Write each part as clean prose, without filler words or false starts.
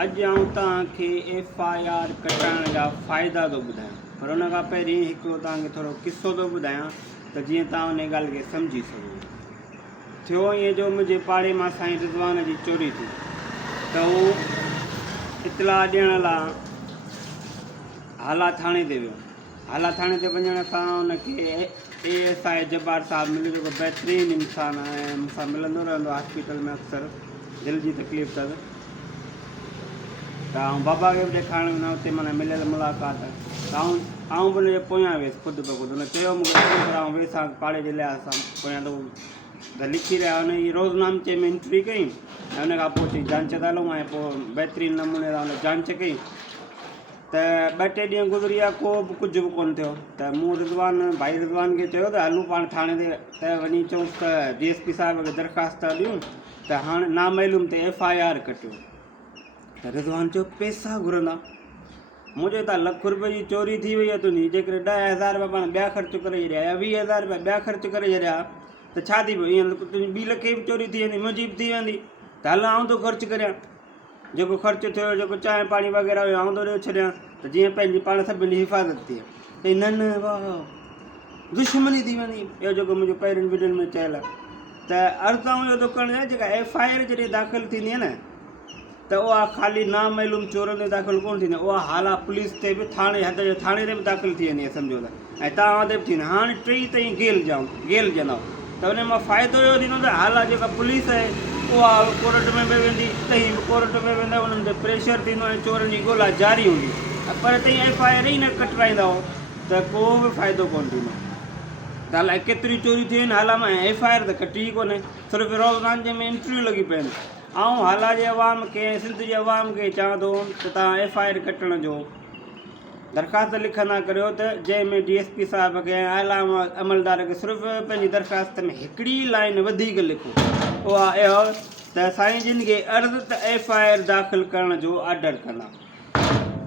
अॼु आउं तव्हांखे FIR कटाइण जा फ़ाइदा थो ॿुधायां, पर उन खां पहिरीं हिकिड़ो तव्हांखे थोरो किसो थो ॿुधायां त जीअं तव्हां उन ॻाल्हि खे सम्झी सघो। थियो ईअं जो मुंहिंजे पाड़े मां साईं रिज़वान जी चोरी थी, त हू इतला ॾियण लाइ हाला थाणे ते वियो। हाला थाणे ते वञण सां हुनखे ASI जब्बार साहिबु मिलियो, जेको बहितरीनु इंसानु आहे ऐं मूंसां मिलंदो रहंदो आहे हॉस्पिटल में अक्सर, दिलि जी तकलीफ़ अथसि। त आउं बाबा खे बि ॾेखारण वियो हुते माना मिलियल मुलाक़ात, त आउं बि हुनजे पोयां वियुसि ख़ुदि ब ख़ुदि। हुन चयो मूंखे आउं वेसां पाड़े जे लिहाज़ सां पोयां त लिखी रहिया। हुन जी रोज़नामचे में एंट्री कई ऐं हुन खां पोइ चई जांच था हलूं, ऐं पोइ बहितरीनु नमूने सां हुन जांच कई। त 2-3 ॾींहं गुज़री विया, को बि कुझु बि कोन्ह थियो। त मूं भाई रिज़वान खे चयो त हलूं पाण थाणे ते, त वञी चऊंसि त DSP साहिब खे दरख़्वास्त ॾियूं त हाणे नामालूम ते FIR कटियो। त रिज़वान चयो पैसा घुरंदा। मूं चयो त ₹1,00,000 जी चोरी थी वई आहे तुंहिंजी, जेकॾहिं ₹10,000 पाण ॿिया ख़र्च करे छॾिया या ₹20,000 ॿिया ख़र्च करे छॾिया त छा थी पियो? ईअं तुंहिंजी ॿी लखे बि चोरी थी वेंदी, मुंहिंजी बि थी वेंदी। त हल आउं थो ख़र्चु करियां, जेको ख़र्चु थियो, जेको चांहि पाणी वग़ैरह हुयो आउं थो ॾेई छॾियां, त जीअं पंहिंजी पाण सभिनी जी हिफ़ाज़त थिए। चई न वाह दुश्मनी थी वेंदी, इहो जेको मुंहिंजो पहिरियुनि वीडियोनि में चयल आहे। त अर्ज़ु आउं इहो थो करणु चाहियां, जेका FIR जॾहिं दाख़िल थींदी आहे न, त उहा ख़ाली नामालूम चोरनि ते दाख़िल कोन्ह थींदी, उहा हाला पुलिस ते बि थाणे हद जे थाणे ते बि दाख़िल थी वेंदी आहे, सम्झो त। ऐं तव्हां ते बि थींदी। हाणे टई ताईं गेलजंदव। त उन मां फ़ाइदो इहो थींदो त हाला जेका पुलिस आहे उहा कोर्ट में बि वेंदी, तईं बि कोर्ट में वेंदा, उन्हनि ते प्रेशर थींदो ऐं चोरनि जी ॻोल्हा जारी हूंदी। पर तईं FIR ई न कटराईंदव त को बि फ़ाइदो कोन्ह थींदो। त अलाए केतिरी चोरी थी आहिनि हाला मां, FIR त कटी ई कोन्हे, सिर्फ़ु रोज़नामचे में एंट्रियूं लॻी पियूं आहिनि। ऐं हाला जे अवाम खे, सिंध जे अवाम खे चवां थो त तव्हां FIR कटण जो दरख़्वास्त लिखंदा करियो, त जंहिंमें DSP साहिब खे ऐं आला अमलदार खे सिर्फ़ु पंहिंजी दरख़्वास्त में हिकिड़ी लाइन वधीक लिखो, उहा इहो त साईं जिन खे अर्ज़ु त FIR दाख़िल करण जो ऑडर कंदा।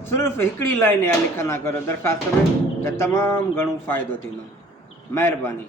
सिर्फ़ु हिकिड़ी लाइन इहा लिखंदा करियो दरख़्वास्त में, त तमामु घणो फ़ाइदो थींदो। महिरबानी।